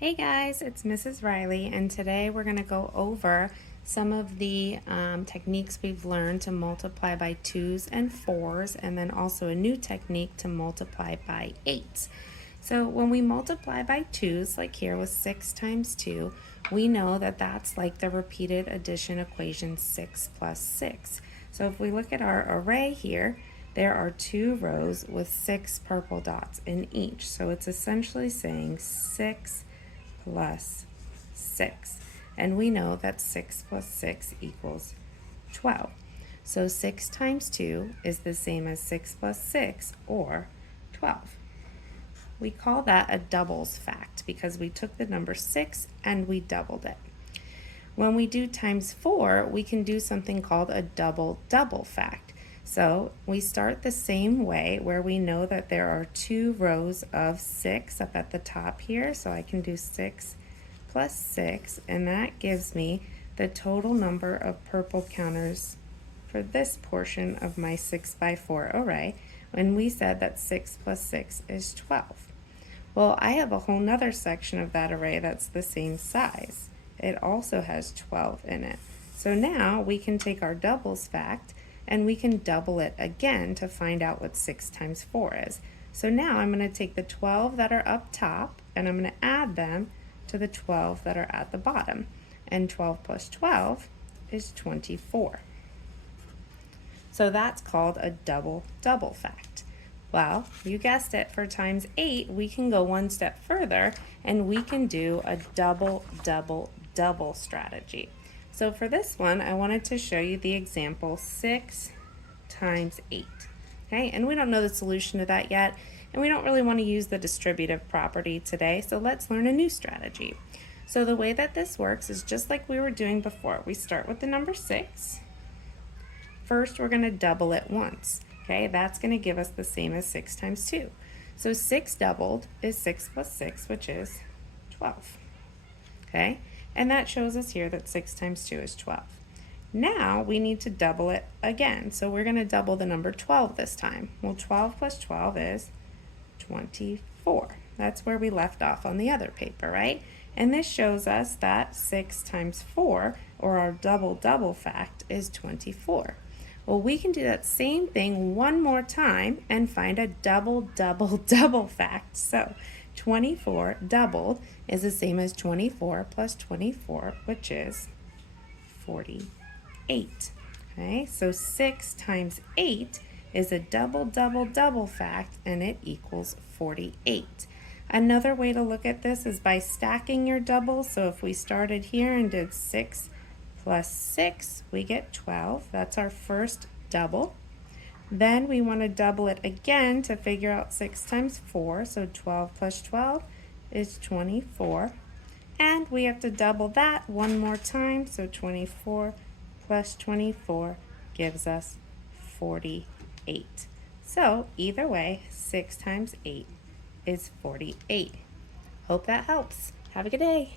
Hey guys, it's Mrs. Riley, and today we're going to go over some of the techniques we've learned to multiply by 2s and 4s, and then also a new technique to multiply by 8s. So when we multiply by 2s, like here with 6 times 2, we know that that's like the repeated addition equation 6 plus 6. So if we look at our array here, there are 2 rows with 6 purple dots in each. So it's essentially saying 6 plus 6. And we know that 6 plus 6 equals 12. So 6 times 2 is the same as 6 plus 6, or 12. We call that a doubles fact because we took the number 6 and we doubled it. When we do times 4, we can do something called a double-double fact. So we start the same way where we know that there are 2 rows of 6 up at the top here. So I can do 6 plus 6, and that gives me the total number of purple counters for this portion of my 6 by 4 array, when we said that 6 plus 6 is 12. Well, I have a whole nother section of that array that's the same size. It also has 12 in it. So now we can take our doubles fact and we can double it again to find out what 6 times 4 is. So now I'm going to take the 12 that are up top and I'm going to add them to the 12 that are at the bottom. And 12 plus 12 is 24. So that's called a double-double fact. Well, you guessed it, for times 8, we can go one step further and we can do a double-double-double strategy. So for this one, I wanted to show you the example 6 times 8. Okay, and we don't know the solution to that yet, and we don't really want to use the distributive property today, so let's learn a new strategy. So the way that this works is just like we were doing before. We start with the number 6. First, we're going to double it once. Okay, that's going to give us the same as 6 times 2. So 6 doubled is 6 plus 6, which is 12. Okay, and that shows us here that 6 times 2 is 12. Now we need to double it again. So we're going to double the number 12 this time. Well, 12 plus 12 is 24. That's where we left off on the other paper, right? And this shows us that 6 times 4, or our double-double fact, is 24. Well, we can do that same thing one more time and find a double-double-double fact. So 24 doubled is the same as 24 plus 24, which is 48. Okay, so 6 times 8 is a double-double-double fact, and it equals 48. Another way to look at this is by stacking your doubles. So if we started here and did 6 plus 6, we get 12. That's our first double. Then we want to double it again to figure out 6 times 4. So 12 plus 12 is 24. And we have to double that one more time. So 24 plus 24 gives us 48. So either way, 6 times 8 is 48. Hope that helps. Have a good day.